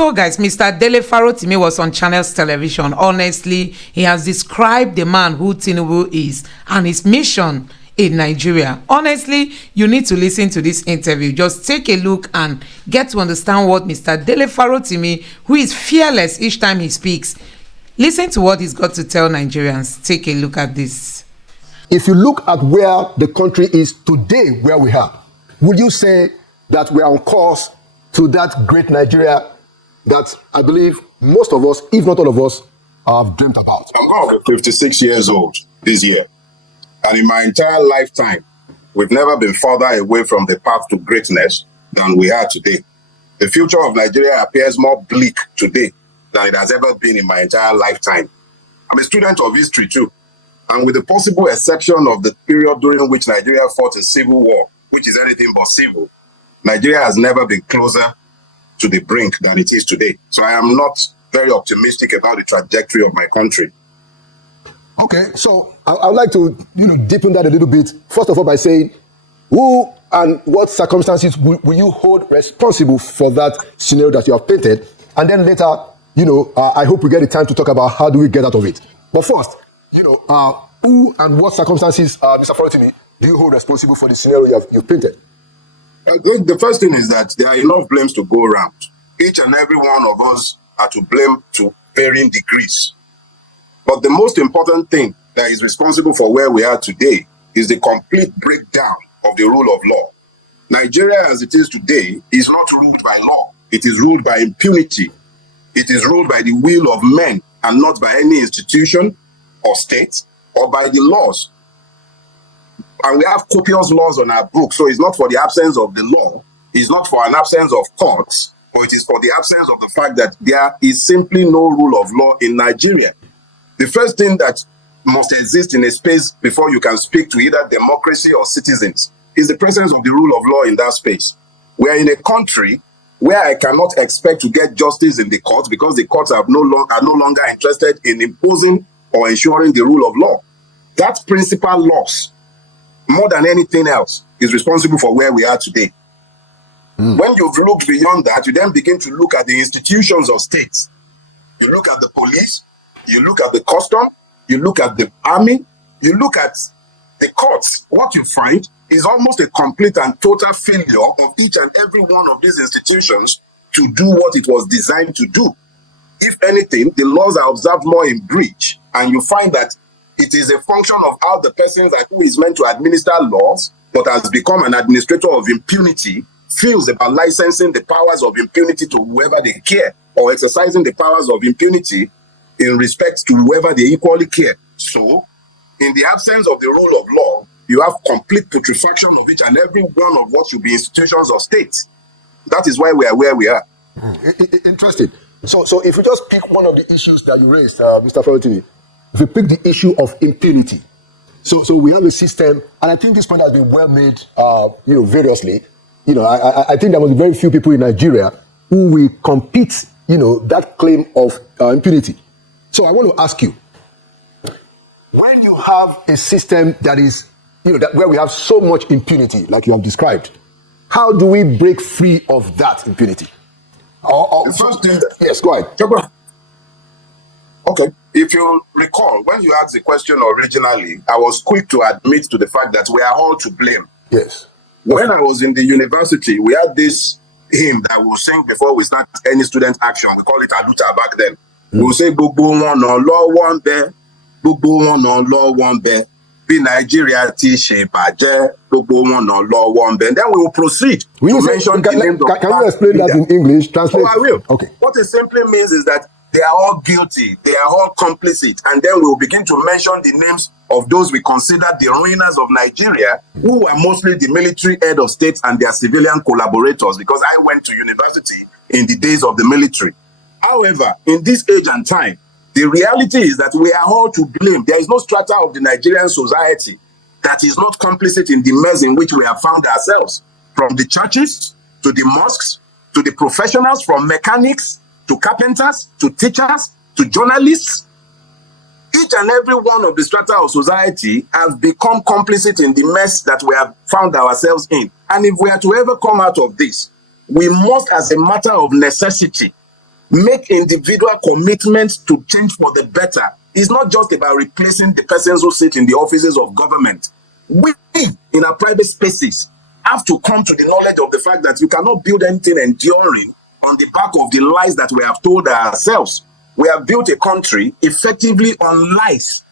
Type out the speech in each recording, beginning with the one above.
So guys, Mr. Dele Farotimi was on Channels Television. Honestly, he has described the man who Tinubu is and his mission in Nigeria. Honestly, you need to listen to this interview. Just take a look and get to understand what Mr. Dele Farotimi, who is fearless each time he speaks, listen to what he's got to tell Nigerians. Take a look at this. If you look at where the country is today, where we are, would you say that we are on course to that great Nigeria that I believe most of us, if not all of us, have dreamt about? I'm 56 years old this year. And in my entire lifetime, we've never been further away from the path to greatness than we are today. The future of Nigeria appears more bleak today than it has ever been in my entire lifetime. I'm a student of history too. And with the possible exception of the period during which Nigeria fought a civil war, which is anything but civil, Nigeria has never been closer to the brink than it is today. So I am not very optimistic about the trajectory of my country. Okay, so I would like to deepen that a little bit. First of all, by saying, who and what circumstances will you hold responsible for that scenario that you have painted? And then later, I hope we get the time to talk about how do we get out of it. But first, who and what circumstances, Mr. Farotimi, do you hold responsible for the scenario you've painted? I think the first thing is that there are enough blames to go around. Each and every one of us are to blame to varying degrees. But the most important thing that is responsible for where we are today is the complete breakdown of the rule of law. Nigeria, as it is today, is not ruled by law. It is ruled by impunity. It is ruled by the will of men and not by any institution or state or by the laws. And we have copious laws on our books. So it's not for the absence of the law. It's not for an absence of courts, but it is for the absence of the fact that there is simply no rule of law in Nigeria. The first thing that must exist in a space before you can speak to either democracy or citizens is the presence of the rule of law in that space. We are in a country where I cannot expect to get justice in the courts because the courts are no longer interested in imposing or ensuring the rule of law. That principal loss, more than anything else, is responsible for where we are today. When you've looked beyond that, you then begin to look at the institutions of states. You look at the police, you look at the custom, you look at the army, you look at the courts. What you find is almost a complete and total failure of each and every one of these institutions to do what it was designed to do. If anything, the laws are observed more in breach, and you find that it is a function of how the person who is meant to administer laws, but has become an administrator of impunity, feels about licensing the powers of impunity to whoever they care, or exercising the powers of impunity in respect to whoever they equally care. So, in the absence of the rule of law, you have complete putrefaction of each and every one of what should be institutions of states. That is why we are where we are. Interesting. So if you just pick one of the issues that you raised, Mr. Farotimi, if you pick the issue of impunity, so we have a system, and I think this point has been well made, variously. I think there must be very few people in Nigeria who will compete, that claim of impunity. So I want to ask you, when you have a system that is, where we have so much impunity, like you have described, how do we break free of that impunity? The first thing yes, go ahead. Okay. If you recall, when you asked the question originally, I was quick to admit to the fact that we are all to blame. Yes. When I was in the university, we had this hymn that we'll sing before we start any student action. We call it Aluta back then. We'll say, Gbogbo wọn náà lọ́wọ́ ń bẹ, Gbogbo wọn náà lọ́wọ́ ń bẹ, bí Nigeria ti ṣe bàjẹ́, Gbogbo wọn náà lọ́wọ́ ń bẹ. And then we will proceed to mention the names of Can you explain that in English? Translate. Oh, I will. Okay. What it simply means is that they are all guilty, they are all complicit, and then we will begin to mention the names of those we consider the ruiners of Nigeria, who are mostly the military head of states and their civilian collaborators, because I went to university in the days of the military. However, in this age and time, the reality is that we are all to blame. There is no strata of the Nigerian society that is not complicit in the mess in which we have found ourselves, from the churches to the mosques to the professionals, from mechanics to carpenters to teachers to journalists. Each and every one of the strata of society has become complicit in the mess that we have found ourselves in. And if we are to ever come out of this, we must, as a matter of necessity, make individual commitments to change for the better. It's not just about replacing the persons who sit in the offices of government. We, in our private spaces, have to come to the knowledge of the fact that you cannot build anything enduring on the back of the lies that we have told ourselves. We have built a country effectively on lies.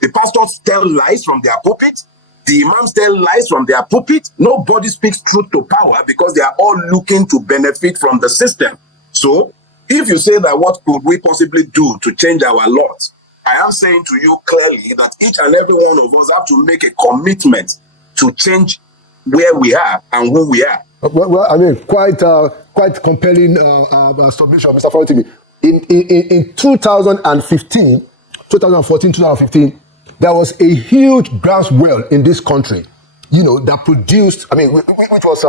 The pastors tell lies from their pulpit. The imams tell lies from their pulpit. Nobody speaks truth to power because they are all looking to benefit from the system. So, if you say that what could we possibly do to change our lot, I am saying to you clearly that each and every one of us have to make a commitment to change where we are and who we are. Well, I mean, quite compelling submission, Mr. Farotimi. In 2014, 2015, there was a huge groundswell in this country, that produced, which was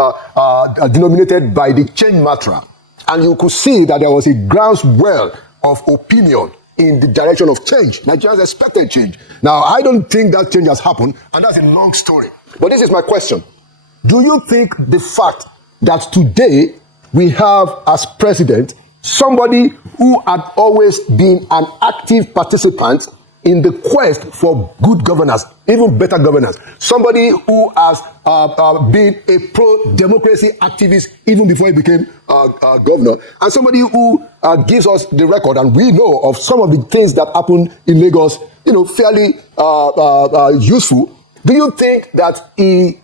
denominated by the change mantra. And you could see that there was a groundswell of opinion in the direction of change. Nigerians expected change. Now, I don't think that change has happened, and that's a long story. But this is my question. Do you think the fact that today we have as president somebody who had always been an active participant in the quest for good governance, even better governance, somebody who has been a pro-democracy activist even before he became governor, and somebody who gives us the record, and we know of some of the things that happened in Lagos, fairly useful, do you think that he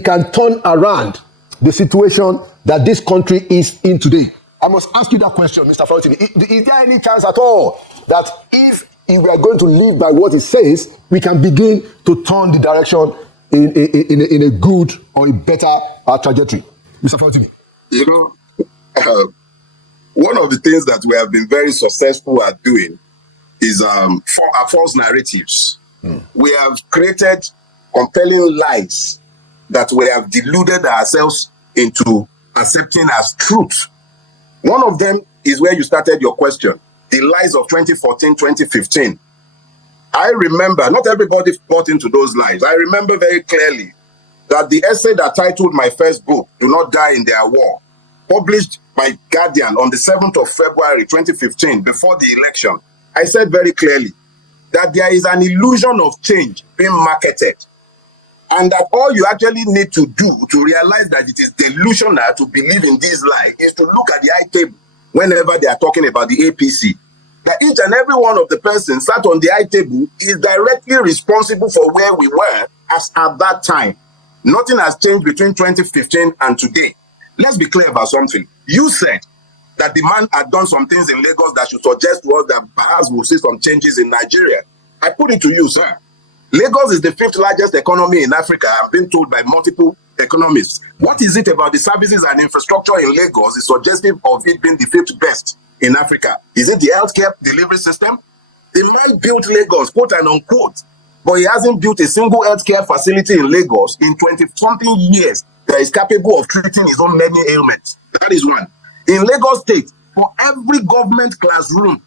can turn around the situation that this country is in today? I must ask you that question, Mr. Farotimi. Is there any chance at all that if we are going to live by what it says, we can begin to turn the direction in a good or a better trajectory? Mr. Farotimi. One of the things that we have been very successful at doing is false narratives. We have created compelling lies that we have deluded ourselves into accepting as truth. One of them is where you started your question, the lies of 2014, 2015. I remember, not everybody bought into those lies. I remember very clearly that the essay that titled my first book, Do Not Die in Their War, published by Guardian on the 7th of February 2015, before the election, I said very clearly that there is an illusion of change being marketed, and that all you actually need to do to realize that it is delusional to believe in this lie is to look at the high table whenever they are talking about the APC. That each and every one of the persons sat on the high table is directly responsible for where we were as at that time. Nothing has changed between 2015 and today. Let's be clear about something. You said that the man had done some things in Lagos that should suggest to us that perhaps we'll see some changes in Nigeria. I put it to you, sir. Lagos is the 5th largest economy in Africa. I've been told by multiple economists. What is it about the services and infrastructure in Lagos is suggestive of it being the 5th best in Africa? Is it the healthcare delivery system? The man built Lagos, quote and unquote, but he hasn't built a single healthcare facility in Lagos in 20-something years that is capable of treating his own many ailments. That is one. In Lagos State, for every government classroom,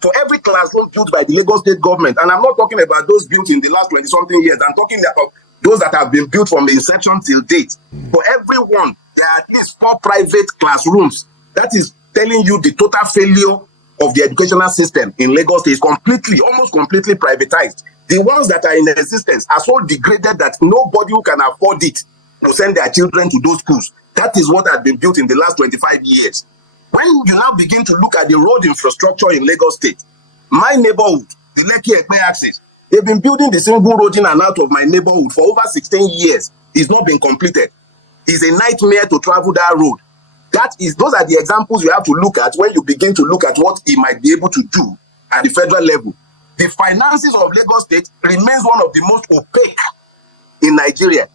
for every classroom built by the Lagos State government, and I'm not talking about those built in the last 20-something years, I'm talking about those that have been built from the inception till date. For everyone, there are at least 4 private classrooms. That is telling you the total failure of the educational system in Lagos State is almost completely privatized. The ones that are in existence are so degraded that nobody who can afford it will send their children to those schools. That is what has been built in the last 25 years. When you now begin to look at the road infrastructure in Lagos State, my neighborhood, the Lekki-Ekpe axis, they've been building the single road in and out of my neighborhood for over 16 years. It's not been completed. It's a nightmare to travel that road. Those are the examples you have to look at when you begin to look at what he might be able to do at the federal level. The finances of Lagos State remains one of the most opaque in Nigeria.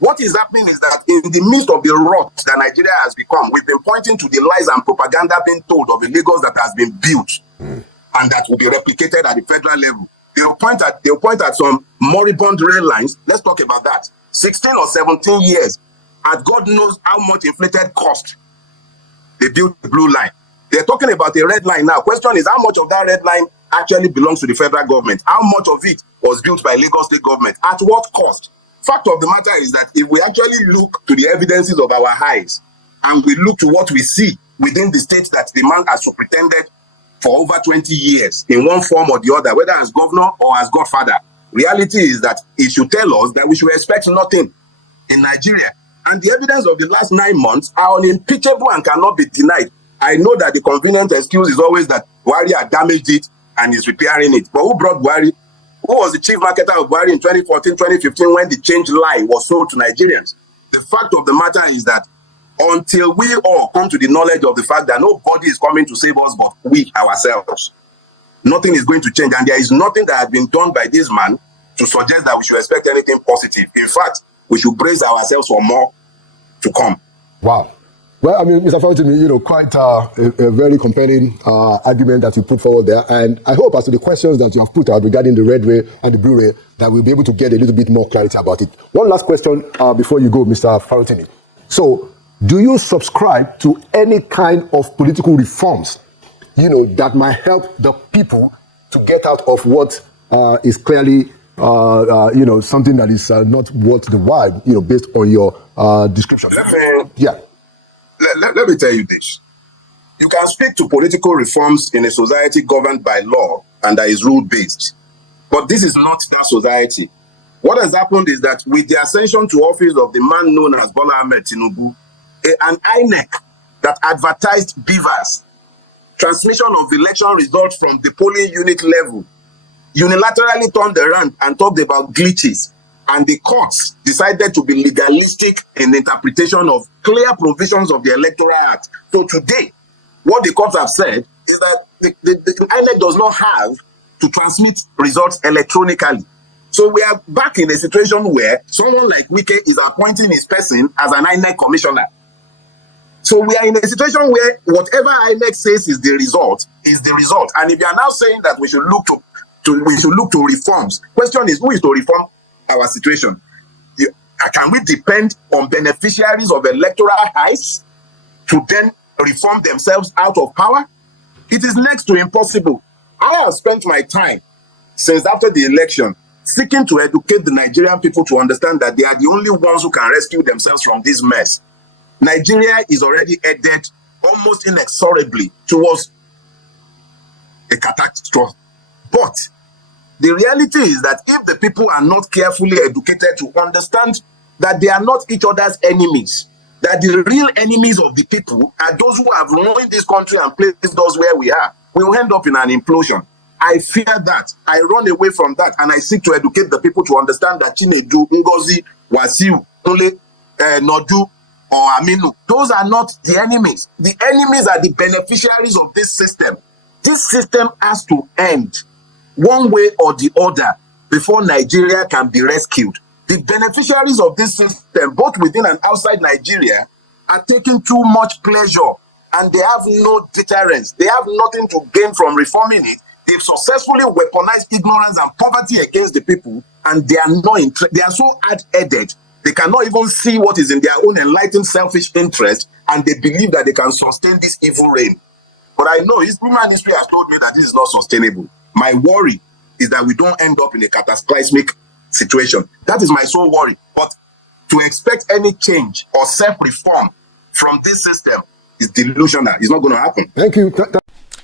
What is happening is that in the midst of the rot that Nigeria has become, we've been pointing to the lies and propaganda being told of a Lagos that has been built and that will be replicated at the federal level. They'll point at some moribund rail lines. Let's talk about that. 16 or 17 years, at God knows how much inflated cost, they built the blue line. They're talking about a red line now. Question is, how much of that red line actually belongs to the federal government? How much of it was built by Lagos State government? At what cost? Fact of the matter is that if we actually look to the evidences of our eyes and we look to what we see within the state that the man has superintended for over 20 years in one form or the other, whether as governor or as godfather. Reality is that he should tell us that we should expect nothing in Nigeria. And the evidence of the last 9 months are unimpeachable and cannot be denied. I know that the convenient excuse is always that Buhari had damaged it and is repairing it. But who brought Buhari? Who was the chief marketer of Buhari in 2014, 2015 when the change lie was sold to Nigerians? The fact of the matter is that until we all come to the knowledge of the fact that nobody is coming to save us but we ourselves, nothing is going to change. And there is nothing that has been done by this man to suggest that we should expect anything positive. In fact, we should brace ourselves for more to come. Wow. Well, I mean, Mr. Farotimi, quite a very compelling argument that you put forward there. And I hope as to the questions that you have put out regarding the red ray and the blue ray, that we'll be able to get a little bit more clarity about it. One last question before you go, Mr. Farotimi. So, do you subscribe to any kind of political reforms, that might help the people to get out of what is clearly, something that is not worth the while, based on your description? Let me tell you this. You can speak to political reforms in a society governed by law and that is rule-based. But this is not that society. What has happened is that with the ascension to office of the man known as Bola Ahmed Tinubu, an INEC that advertised beavers, transmission of election results from the polling unit level, unilaterally turned around and talked about glitches, and the courts decided to be legalistic in the interpretation of clear provisions of the Electoral Act. So today, what the courts have said is that the INEC does not have to transmit results electronically. So we are back in a situation where someone like Wike is appointing his person as an INEC commissioner. So we are in a situation where whatever INEC says is the result, is the result. And if you are now saying that we should look to reforms, question is, who is to reform our situation? Can we depend on beneficiaries of electoral highs to then reform themselves out of power? It is next to impossible. I have spent my time since after the election seeking to educate the Nigerian people to understand that they are the only ones who can rescue themselves from this mess. Nigeria is already headed almost inexorably towards a catastrophe. But the reality is that if the people are not carefully educated to understand that they are not each other's enemies, that the real enemies of the people are those who have ruined this country and placed us where we are, we will end up in an implosion. I fear that. I run away from that, and I seek to educate the people to understand that Chinedu, Ngozi, Wasiu, Nole, Nodu, or Aminu, those are not the enemies. The enemies are the beneficiaries of this system. This system has to end one way or the other before Nigeria can be rescued. The beneficiaries of this system, both within and outside Nigeria, are taking too much pleasure, and they have no deterrence. They have nothing to gain from reforming it. They've successfully weaponized ignorance and poverty against the people, and they are not they are so hard-headed. They cannot even see what is in their own enlightened, selfish interest, and they believe that they can sustain this evil reign. But I know human history has told me that this is not sustainable. My worry is that we don't end up in a cataclysmic situation. That is my sole worry. But to expect any change or self-reform from this system is delusional. It's not going to happen. Thank you.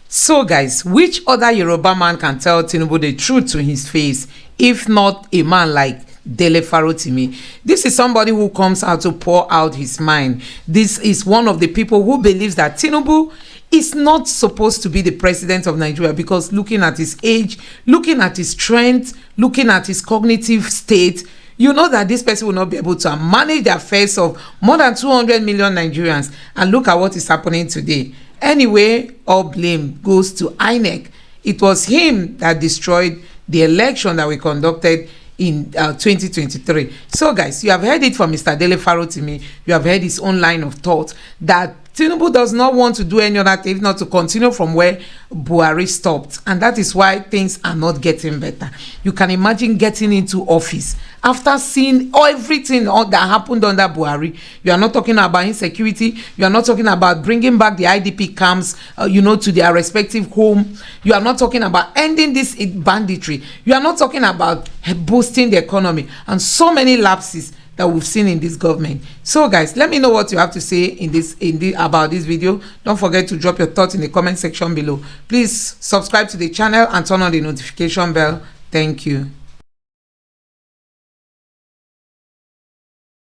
So guys, which other Yoruba man can tell Tinubu the truth to his face, if not a man like Dele Farotimi? This is somebody who comes out to pour out his mind. This is one of the people who believes that Tinubu is not supposed to be the president of Nigeria, because looking at his age, looking at his strength, looking at his cognitive state, you know that this person will not be able to manage the affairs of more than 200 million Nigerians. And look at what is happening today. Anyway, all blame goes to INEC. It was him that destroyed the election that we conducted in 2023. So guys, you have heard it from Mr. Dele Farotimi. You have heard his own line of thought that Tinubu does not want to do any other thing, if not to continue from where Buhari stopped. And that is why things are not getting better. You can imagine getting into office after seeing everything that happened under Buhari. You are not talking about insecurity. You are not talking about bringing back the IDP camps, to their respective home. You are not talking about ending this banditry. You are not talking about boosting the economy, and so many lapses that we've seen in this government. So guys, let me know what you have to say about this video. Don't forget to drop your thoughts in the comment section below. Please subscribe to the channel and turn on the notification bell. Thank you.